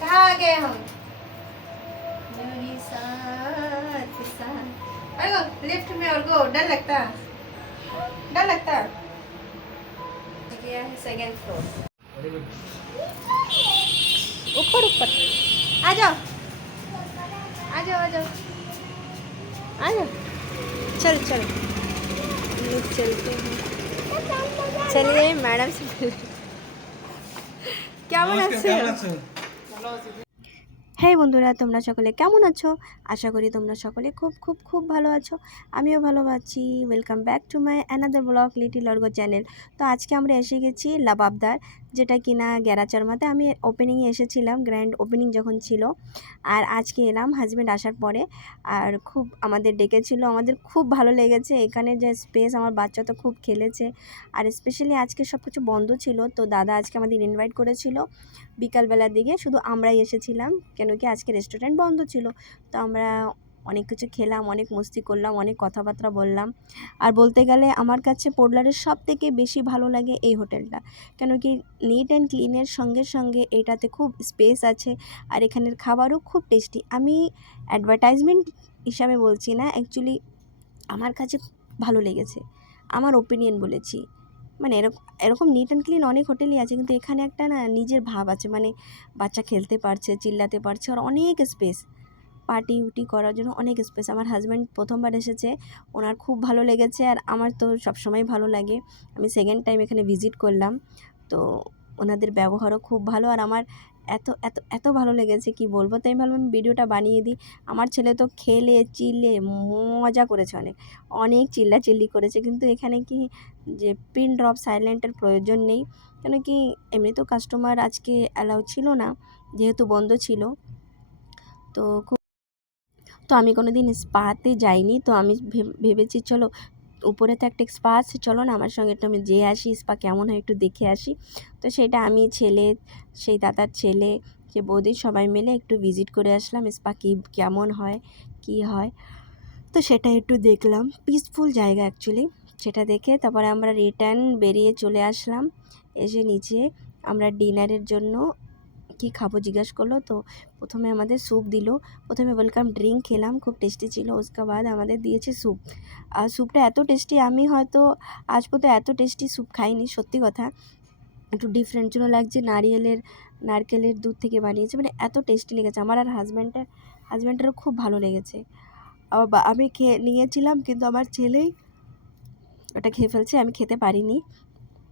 कहाँ आ गए हम? साथ साथ अरे लिफ्ट में और को डर लगता गया है सेकंड फ्लोर। ऊपर ऊपर आ जाओ आ जाओ आ जाओ आ जाओ। चल चल चलते हैं। चलिए मैडम से কেমন আছো? হ্যাঁ বন্ধুরা, তোমরা সকলে কেমন আছো? আশা করি তোমরা সকলে খুব খুব খুব ভালো আছো। আমিও ভালো আছি। Welcome back to my another blog little org channel. তো আজকে আমরা এসে গেছি লাবাবদার, যেটা কিনা গ্যারাচারমাতে আমি ওপেনিংয়ে এসেছিলাম, গ্র্যান্ড ওপেনিং যখন ছিল। আর আজকে এলাম হাজব্যান্ড আসার পরে। আর খুব আমাদের ডেকেছিল, আমাদের খুব ভালো লেগেছে এখানে যে স্পেস। আমার বাচ্চা তো খুব খেলেছে। আর স্পেশালি আজকে সব কিছু বন্ধ ছিল, তো দাদা আজকে আমাদের ইনভাইট করেছিল বিকালবেলার দিকে। শুধু আমরাই এসেছিলাম, কেন কি আজকে রেস্টুরেন্ট বন্ধ ছিল। তো আমরা অনেক কিছু খেলাম, অনেক মস্তি করলাম, অনেক কথাবার্তা বললাম। আর বলতে গেলে আমার কাছে পোডলারের সব থেকে বেশি ভালো লাগে এই হোটেলটা, কেন কি নিট অ্যান্ড ক্লিনের সঙ্গে সঙ্গে এটাতে খুব স্পেস আছে। আর এখানের খাবারও খুব টেস্টি। আমি অ্যাডভার্টাইজমেন্ট হিসাবে বলছি না, অ্যাকচুয়ালি আমার কাছে ভালো লেগেছে, আমার ওপিনিয়ন বলেছি। মানে এরকম নিট অ্যান্ড ক্লিন অনেক হোটেলই আছে, কিন্তু এখানে একটা না নিজের ভাব আছে। মানে বাচ্চা খেলতে পারছে, চিল্লাতে পারছে, আর অনেক স্পেস, পার্টি উটি করার জন্য অনেক স্পেস। আমার হাজব্যান্ড প্রথমবার এসেছে, ওনার খুব ভালো লেগেছে। আর আমার তো সবসময় ভালো লাগে, আমি সেকেন্ড টাইম এখানে ভিজিট করলাম। তো ওনাদের ব্যবহারও খুব ভালো। আর আমার এত এত এত ভালো লেগেছে কি বলবো। তাই ভাবলাম ভিডিওটা বানিয়ে দিই। আমার ছেলে তো খেলে চিল্লে মজা করেছে, অনেক অনেক চিল্লাচিল্লি করেছে। কিন্তু এখানে কি যে পিন ড্রপ সাইলেন্টের প্রয়োজন নেই, কেন কি এমনিতেও কাস্টমার আজকে অ্যালাউ ছিল না, যেহেতু বন্ধ ছিল। তো তো আমি কোনো দিন স্পাতে যাইনি, তো আমি ভেবেছি চলো উপরে তো একটা স্পা আছে, চলো না আমার সঙ্গে একটু আমি যেয়ে আসি, স্পা কেমন হয় একটু দেখে আসি। তো সেটা আমি, ছেলে, সেই দাদার ছেলে, সে বৌদি সবাই মিলে একটু ভিজিট করে আসলাম স্পা কেমন হয় কি হয়। তো সেটা একটু দেখলাম, পিসফুল জায়গা অ্যাকচুয়ালি। সেটা দেখে তারপরে আমরা রিটার্ন বেরিয়ে চলে আসলাম। এসে নিচে আমরা ডিনারের জন্য কি খাবো জিজ্ঞেস করলো। তো প্রথমে আমাদের স্যুপ দিল, প্রথমে ওয়েলকাম ড্রিঙ্ক খেলাম, খুব টেস্টি ছিল। उसका बाद আমাদের দিয়েছে স্যুপ। আর স্যুপটা এত টেস্টি, আমি হয়তো আজ পর্যন্ত এত টেস্টি স্যুপ খাইনি, সত্যি কথা। একটু ডিফারেন্ট জন্য লাগছে, নারকেলের দুধ থেকে বানিয়েছে, মানে এত টেস্টি লেগেছে আমার। আর হাজব্যান্ডেরও খুব ভালো লেগেছে। আমি নিয়েছিলাম, কিন্তু আমার ছেলেই ওটা খেয়ে ফেলছে, আমি খেতে পারিনি।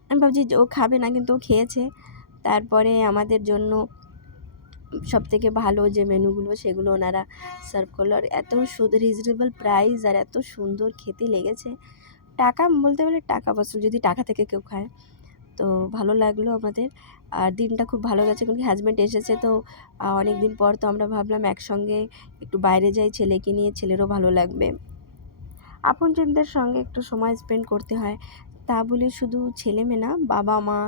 আমি ভাবছি ও খাবে না, কিন্তু ও খেয়েছে। তারপরে আমাদের জন্য সবথেকে ভালো যে মেনুগুলো সেগুলো ওনারা সার্ভ করলো। আর এত রিজনেবল প্রাইস, আর এত সুন্দর খেতে লেগেছে। টাকা বলতে গেলে টাকা বসুল, যদি টাকা থেকে কেউ খায়। তো ভালো লাগলো আমাদের। আর দিনটা খুব ভালো গেছে, কারণ কি হাজব্যান্ড এসেছে তো অনেক দিন পর। তো আমরা ভাবলাম একসঙ্গে একটু বাইরে যাই ছেলেকে নিয়ে, ছেলেরও ভালো লাগবে। আপনজনদের সঙ্গে একটু সময় স্পেন্ড করতে হয়, তা বলে শুধু ছেলে মেয়ে না, বাবা মা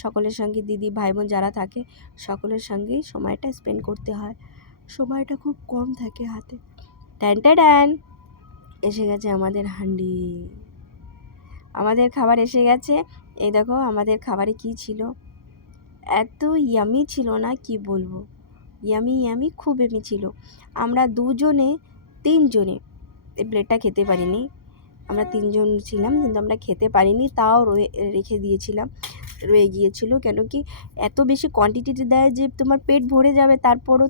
সকলের সঙ্গে, দিদি ভাই বোন যারা থাকে সকলের সঙ্গেই সময়টা স্পেন্ড করতে হয়। সময়টা খুব কম থাকে হাতে। ট্যান এসে গেছে আমাদের হান্ডি, আমাদের খাবার এসে গেছে। এই দেখো আমাদের খাবারে কি ছিল, এত ইয়ামি ছিল না কি বলবো, ইয়ামি খুব ইয়ামি ছিল। আমরা তিনজনে এই প্লেটটা খেতে পারিনি। আমরা তিনজন ছিলাম, কিন্তু আমরা খেতে পারিনি, তাও রেখে দিয়েছিলাম, রয়ে গিয়েছিল। কেন কি এত বেশি কোয়ান্টিটিতে দেয় যে তোমার পেট ভরে যাবে, তারপরও